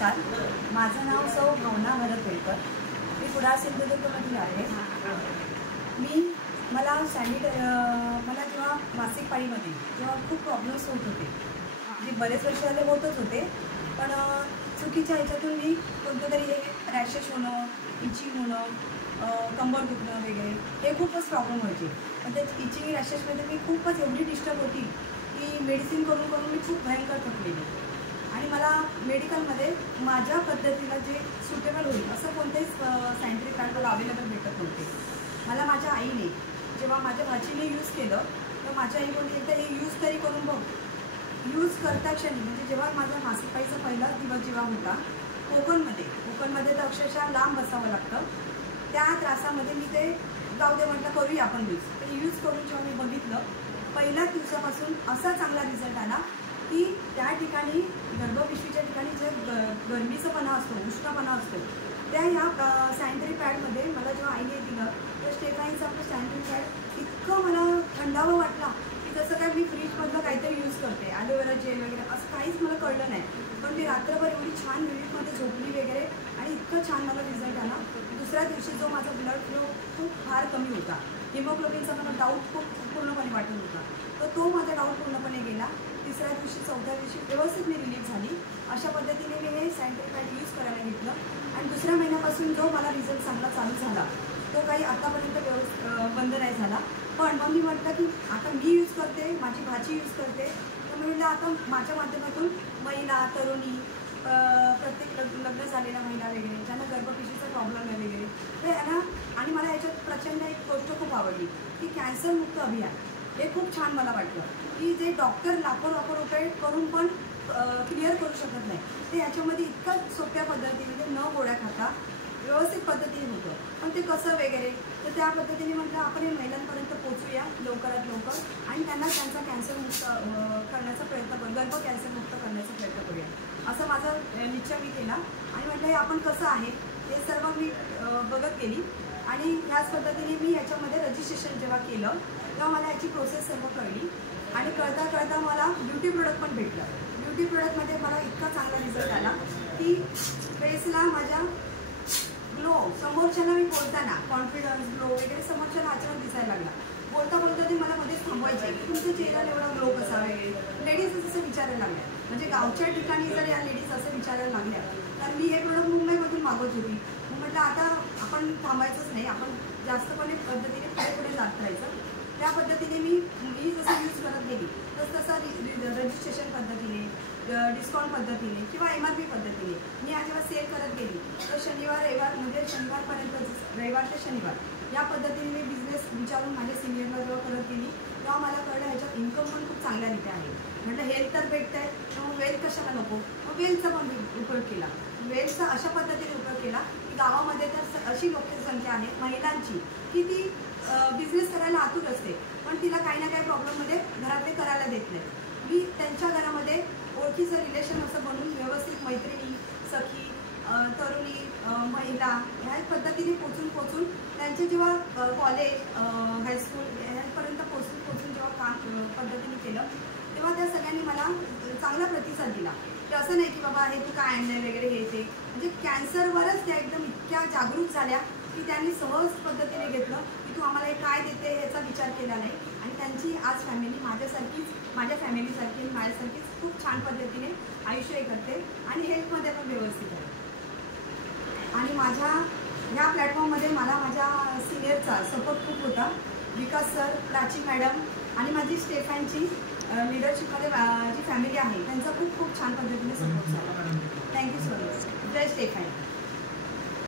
नमस्कार, माझं नाव सौ भावना भरत वेळकर. मी कुडाळ सिंधुदुर्गमधील आहे. मला जेव्हा मासिक पाळीमध्ये जेव्हा खूप प्रॉब्लेम्स होत होते, म्हणजे बरेच वर्ष झाले होतच होते, पण चुकीच्या ह्याच्यातून मी कोणतं तरी हे रॅशेस होणं, इचिंग होणं, कंबर दुखणं वगैरे हे खूपच प्रॉब्लेम व्हायचे. पण त्या इचिंग रॅशेसमध्ये मी खूपच एवढी डिस्टर्ब होती की मेडिसिन करून करून मी खूप भयंकर थकलेली. आणि मला मेडिकलमध्ये माझ्या पद्धतीला जे सुटेबल होईल असं कोणतेच सायंटिफिक कार्ड मला अवेलेबल भेटत नव्हते. मला माझ्या आईने, जेव्हा माझ्या भाचीने यूज केलं तर माझ्या आई बोलली, एकदा हे यूज तरी करून बघ. यूज करता क्षणी म्हणजे जेव्हा माझा मासिक पाळीचा पहिला दिवस जेव्हा होता कोकणमध्ये तर अक्षरशः लांब बसावं लागतं. त्या त्रासामध्ये मी ते जाऊ दे म्हटलं, करूया आपण यूज. तर यूज करून जेव्हा मी बघितलं, पहिल्याच दिवसापासून असा चांगला रिझल्ट आला की त्या ठिकाणी गर्भपिशवीच्या ठिकाणी जे गरमीचापणा असतो, उष्णपणा असतो, त्या ह्या सॅनिटरी पॅडमध्ये मला जेव्हा आईने दिलं तर स्टेफाईनचं आपलं सॅनिटरी पॅड इतकं मला थंडावं वाटला की जसं काय मी फ्रीजमधलं काहीतरी यूज करते, ॲलोवेरा जेल वगैरे, असं काहीच मला कळलं नाही. पण मी रात्रभर एवढी छान युनिटमध्ये झोपली वगैरे आणि इतकं छान मला रिझल्ट आला. दुसऱ्या दिवशी जो माझा ब्लड फ्लो खूप फार कमी होता, हिमोग्लोबिनचा मला डाऊट खूप पूर्णपणे वाटत होता, तर तो माझा डाऊट पूर्णपणे गेला. तिसऱ्या दिवशी, चौथ्या दिवशी व्यवस्थित मी रिलीफ झाली. अशा पद्धतीने मी हे सॅनिटरी पॅड यूज करायला घेतलं आणि दुसऱ्या महिन्यापासून जो मला रिझल्ट चांगला चालू झाला तो काही आत्तापर्यंत बंद नाही झाला. पण मग मी म्हटलं की आता मी यूज करते, माझी भाची यूज करते, तर मी म्हटलं आता माझ्या माध्यमातून महिला, तरुणी, प्रत्येक लग्न झालेल्या महिला वगैरे ज्यांना गर्भपिशवीचा प्रॉब्लेम आहे वगैरे, तर यांना, आणि मला याच्यात प्रचंड एक गोष्ट खूप आवडली की कॅन्सरमुक्त अभियान. हे खूप छान मला वाटलं की जे डॉक्टर लाखो रुपये करून पण क्लिअर करू शकत नाही, ते याच्यामध्ये इतक्या सोप्या पद्धतीने न गोळ्या खाता व्यवस्थित पद्धतीने होतं. पण ते कसं वगैरे, तर त्या पद्धतीने म्हटलं आपण हे महिलांपर्यंत पोचूया लवकरात लवकर आणि त्यांना त्यांचा कॅन्सरमुक्त करण्याचा प्रयत्न करू, गर्भ कॅन्सरमुक्त करण्याचा प्रयत्न करूया, असा माझा निश्चय मी केला. आणि म्हटलं हे आपण कसं आहे हे सर्व मी बघत गेली. आणि ह्याच पद्धतीने मी याच्यामध्ये रजिस्ट्रेशन जेव्हा केलं तेव्हा मला याची प्रोसेस सर्व कळली. आणि कळता कळता मला ब्युटी प्रोडक्ट पण भेटलं. ब्युटी प्रोडक्टमध्ये मला इतका चांगला रिझल्ट आला की फेसला माझ्या ग्लो, समोरच्याला मी बोलताना कॉन्फिडन्स, ग्लो वगैरे समोरच्याला अचानक दिसायला लागला. बोलता ते मला मध्येच थांबवायचे की तुमच्या चेहऱ्याला एवढा ग्लो कसा वगैरे. लेडीज असं विचारायला लागल्या, म्हणजे गावच्या ठिकाणी जर या लेडीज असं विचारायला लागल्या, तर मी हे प्रोडक्ट मुंबईमधून मागवत होती. म्हटलं आता आपण थांबायचंच नाही, आपण जास्तपणे पद्धतीने पुढे जात राहायचं. त्या पद्धतीने मी जसं यूज करत गेली तसं रजिस्ट्रेशन पद्धतीने, डिस्काउंट पद्धतीने किंवा MRP पद्धतीने मी आज जेव्हा सेल करत गेली तर शनिवार रविवार, म्हणजे शनिवारपर्यंत, रविवार ते शनिवार या पद्धतीने मी बिझनेस विचारून माझ्या सिनियरला जेव्हा करत गेली तेव्हा मला कळलं ह्याच्यात इन्कम पण खूप चांगल्यारीत्या आहे. म्हटलं हेल्थ तर भेटत आहे, तर मग वेल्थ कशाला नको, मग वेल्थचा पण उपयोग केला. वेल्थचा अशा पद्धतीने उपयोग केला की गावामध्ये तर अशी लोकसंख्या आहे महिलांची की ती बिझनेस करायला आतुर असते, पण तिला काही ना काही प्रॉब्लेममध्ये घरातले करायला देत नाही. मी त्यांच्या घरामध्ये ओळखीचं रिलेशन असं बनवून व्यवस्थित मैत्रिणी, सखी, तरुणी, महिला ह्या पद्धतीने पोचून त्यांचे जेव्हा कॉलेज, हायस्कूल ह्यापर्यंत पोचून जेव्हा काम पद्धतीने केलं तेव्हा त्या सगळ्यांनी मला चांगला प्रतिसाद दिला. की असं नाही की बाबा हे तू काय आणलंय वगैरे हे ते, म्हणजे कॅन्सरवरच त्या एकदम इतक्या जागरूक झाल्या की त्यांनी सहज पद्धतीने घेतलं की तू आम्हाला हे काय देते याचा विचार केला नाही. आणि त्यांची आज फॅमिली माझ्या फॅमिलीसारखी माझ्यासारखीच खूप छान पद्धतीने आयुष्य करते आणि हेल्थमध्ये पण व्यवस्थित आहे. आणि माझ्या ह्या प्लॅटफॉर्ममध्ये मला माझ्या सिनियरचा सपोर्ट खूप होता. विकास सर, प्राची मॅडम आणि माझी स्टेफाईनची लिडरशिपमध्ये जी फॅमिली आहे त्यांचा खूप छान पद्धतीने सपोर्ट झाला. Thank you so much. जय स्टेफाईन.